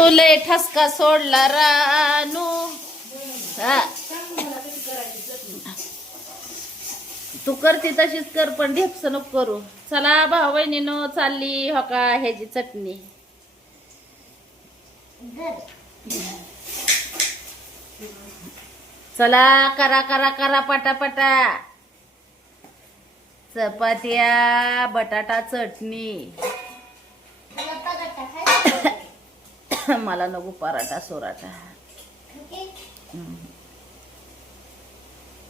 लय ठसका सोडला रानू. तू करते तशीच कर पण ढेपस नको करू. चला भाऊ बहिणीनो चालली हो का ह्याची चटणी. चला करा करा करा पटापटा. चपात्या बटाटा चटणी. मला नको पराठा सोराठा.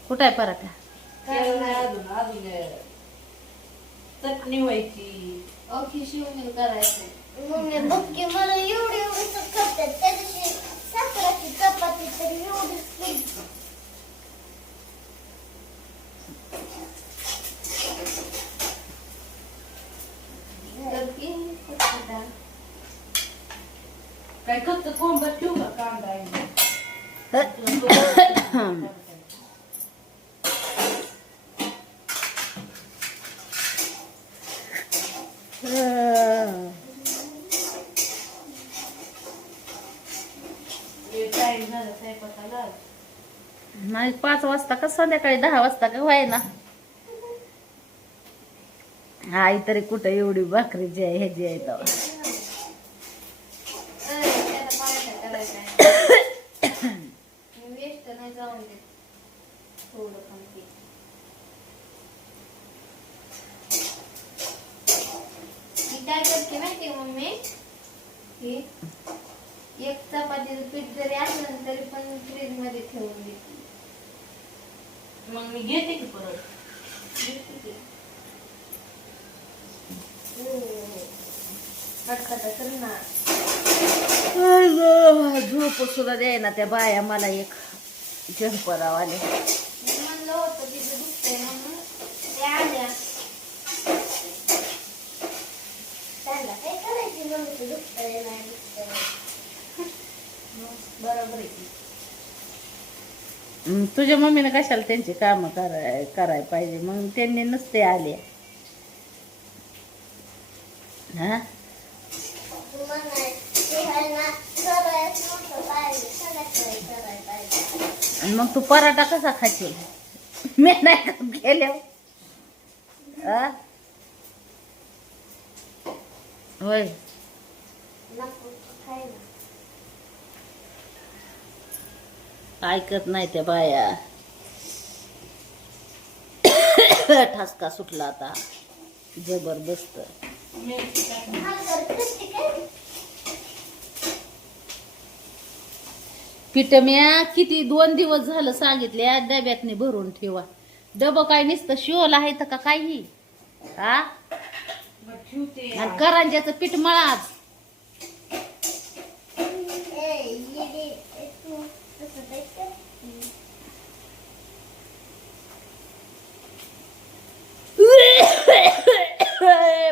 कुठं आहे पराठा? चटणी व्हायची. मम्मी बघ मला एवढी एवढी करतात त्या दिवशी साखराची चपाती तर एवढीच केली. काय फक्त कोंबत ठेवू का कांदा आहे? नाही पाच वाजता का संध्याकाळी दहा वाजता का व्हाय ना आई तरी कुठं एवढी भाकरी जी आहे ह्याची आहे तेव्हा. अरे, त्याला पाण्याचा करायचा आहे. मी waste नाही जाऊन देत. थोडं पण ते. मी काय करते माहितीये मम्मी? हे? एक चपातीचं पीठ जरी असलं तरी पण फ्रीजमध्ये ठेवून देते. मग मी घेते की परत? कर ना. अगं, झोप सुद्धा द्याय ना त्या बाया मला एक. जहपरावाले मी म्हणलं होतं तिचं दुखतंय म्हणून त्या आल्या त्यांना काय करायची मम्मीचं दुखतंय नाही दुखतंय बरोबर आहे की. हम्म, तुझ्या मम्मीने कशाला त्यांची कामं कराय कराय पाहिजे? मग त्यांनी नसते आले. हा तुम्हाला ते आहे ना करायच नव्हतं पाहिजे संध्याकाळी करायला पाहिजे आणि मग तू पराठा कसा खाशील? मी नाही गेले गेल्या होय. ऐकत नाही त्या बाया. ठसका सुटला आता. जबरदस्त. मिरची पीठ म्या किती दोन दिवस झालं सांगितले डब्यातने भरून ठेवा. डबं काय नुसतं शिवल आहे तर का काही? हा? पीठ मळाच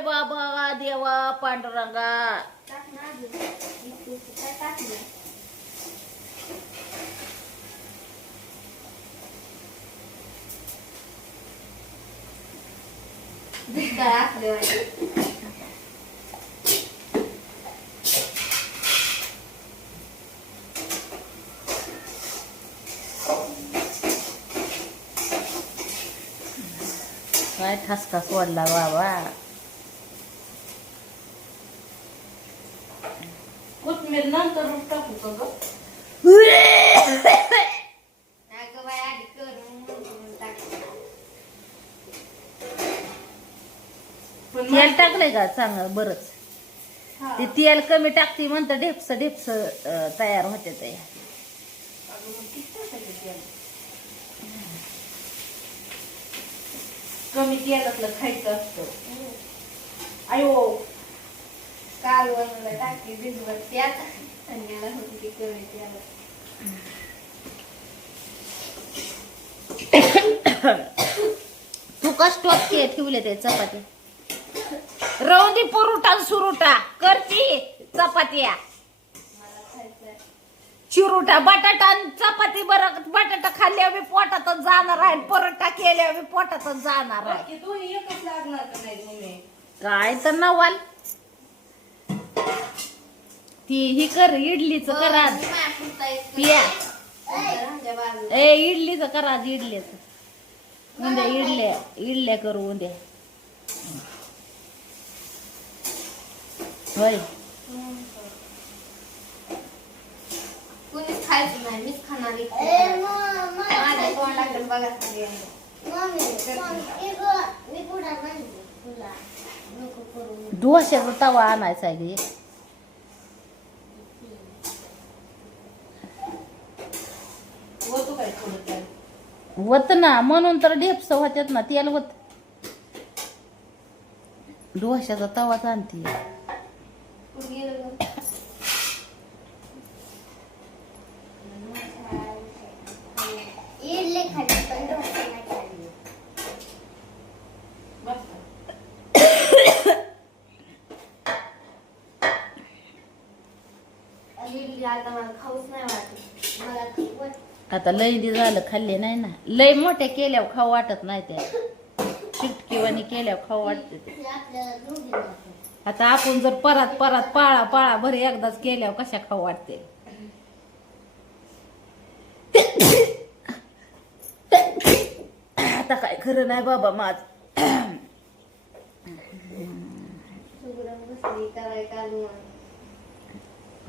बाबा देवा पांडुरंगा. अजून तू काय काय ठसका सोडला बाबा? कोथमीर नंतर टाकू का ग अगं बाई आधी कर मग नंतर टाक पण तेल टाकलंय का? चांगलं बरंच. ते तेल कमी टाकते म्हणतं ढेपस ढेपस तयार होते ते? कमी तेलातलं खायचं असतं. आयो काल बनवला टाकली भिजवत त्यात संध्याला होती ती कमी त्याला तू के ठेवले ते चपाती. रवंदी पुरुटा सुरुटा करती चपात्या चिरुटा बटाटा आणि चपाती बरं. बटाटा खाल्ल्यावर बी पोटातच जाणार आहे. परोटा केल्यावर बी पोटातच जाणार आहे. बाकी दोन्ही एकच लागणार का नाही मम्मी काय तर नवाल. ती ही कर इडलीच कर. आज मी माझ्या पुरता एक करते. पिया. नंतर आमच्या बाजूला. ए इडलीच कर आज इडलीच. उद्या इडल्या इडल्या करू उद्या. होय. कुणीच खायचं नाही मीच खाणार एकटी. माझ्या तोंडाकडे बघा सगळ्यांनी. डोशाचा तवा आणायचा आहे गे. होतो काय थोडं त्याला वत ना म्हणून तर ढेपस होत्यात ना तेल वत डोशाचा तवाच आणते कुठं गेलं गं? बस का? इडली आता मला खाऊच नाही वाटत मला खूपच आता लय दि झालं खाल्ले नाही ना. लय मोठ्या केल्यावर खाऊ वाटत नाही त्या चिटकीवानी केल्यावर खाऊ वाटते. आता आपण जर परत परत पाळा पाळा बरं एकदाच केल्यावर कशा खाऊ वाटते आता काय खरं नाही बाबा माझ.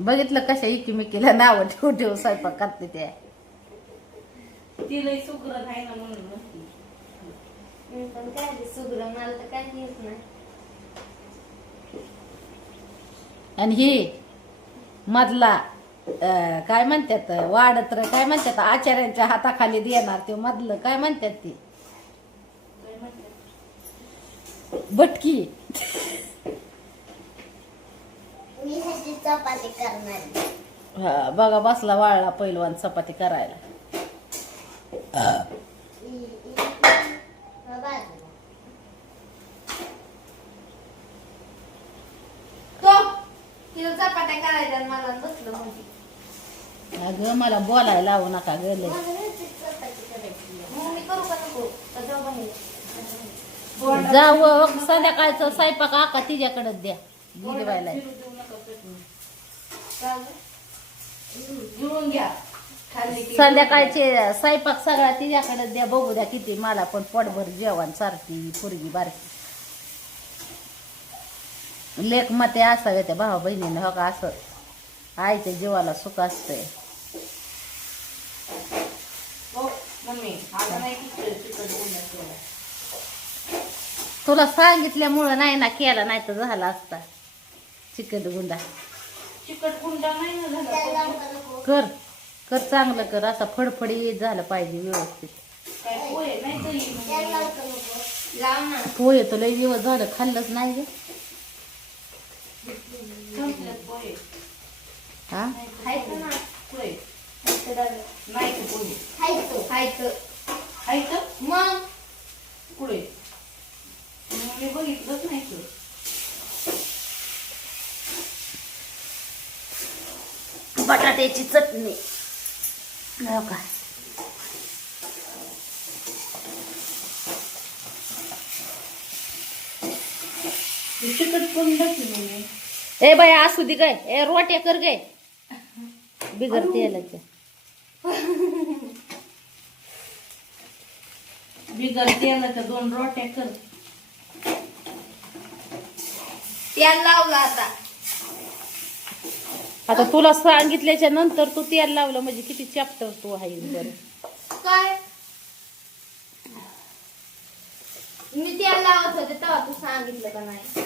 बघितलं कशा इकीमेकीला नाव ठेवू ठेवू स्वयंपाक करते त्या. ती लई सुग्र नाही ना म्हणून सुगरण मला तर काही येत नाही. आणि ही मधला काय म्हणतात वाढत रे काय म्हणतात आचार्यांच्या हाताखाली देणार ते मधलं काय म्हणतात ते? भटकी मी चपाती करणार हा बघा बसला वाळला पैलवान चपाती करायला तो तिला चपात्या करायच्या आणि मला बसलं म्हणजे. अगं मला बोलायला लावू नका ग लय. मग मी करू का नको? का जाऊ संध्याकाळचं स्वयंपाक आका तिच्याकडेच द्या घ्या. खाल्ली की संध्याकाळचे स्वयंपाक सगळा तिच्याकडेच द्या. बघू द्या किती मला पण पोटभर जेवण सारखी पोरगी बारकी. लेख मते असावे त्या भावा बहिणीने हो का? असं आईच्या जीवाला सुख असतंय. हो. तुला सांगितल्यामुळं नाही ना केला नाही तर झाला असता. चिकन गुंडा. चिकट गुंडा नाही ना झाला कर कर चांगलं कर असा फडफडीत झालं पाहिजे व्यवस्थित. काय पोहे नाही तरी म्हणजे दिवस झालं खाल्लंच नाही ग संपल्यात पोहे हा खायचं ना पोहे खायचं दादा. नाही ते पोहे खायचं खायचं खायचं मग पुढे मग मी बघितलंच नाही बटाट्याची चटणी. हो का? ते चिकट करून टाकली मम्मी ए बाय असू दे काय ए रोट्या कर गे. बिगर तेलाच्या. बिगर तेलाच्या दोन रोट्या कर. तेल लावलं आता. आता तुला सांगितल्याच्या नंतर तू तेल लावलं म्हणजे किती चॅप्टर तू आहे बरं. काय? मी तेल लावत होते तेव्हा तू सांगितलं का नाही?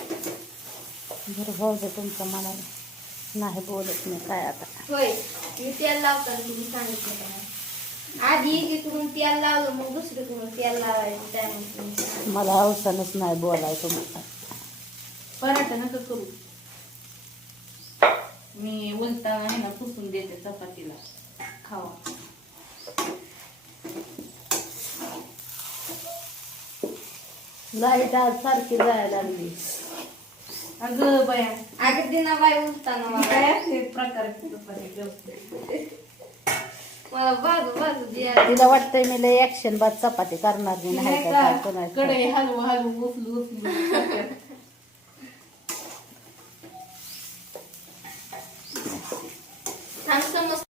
बरं भाऊ दे तुमच्या मनाला नाही बोलत नाही काय आता. होय मी तेल लावताना तुम्ही सांगितलं आधी इकडून तेल लावलं मग दुसरीकडून तेल लावायचं त्यामुळे तुम्ही सांगितलं. मला अवसरच नाही बोलाय तुम्हाला पराठा नका करू. मी उलटा आहे ना पुसून देते चपातीला. खावा. लाइट आज सारखी जायला लागली. अगं बया. अगं दिना बाय उलताना मला काय असते प्रकारची चपाती ठेवते मला बाजू बाजू द्या तिला वाटतंय मी लय ऍक्शन बाद चपाती करणार नाही नाही का काय कोणाचं. कडे हलवू हलवू उचलू उचलू छान समज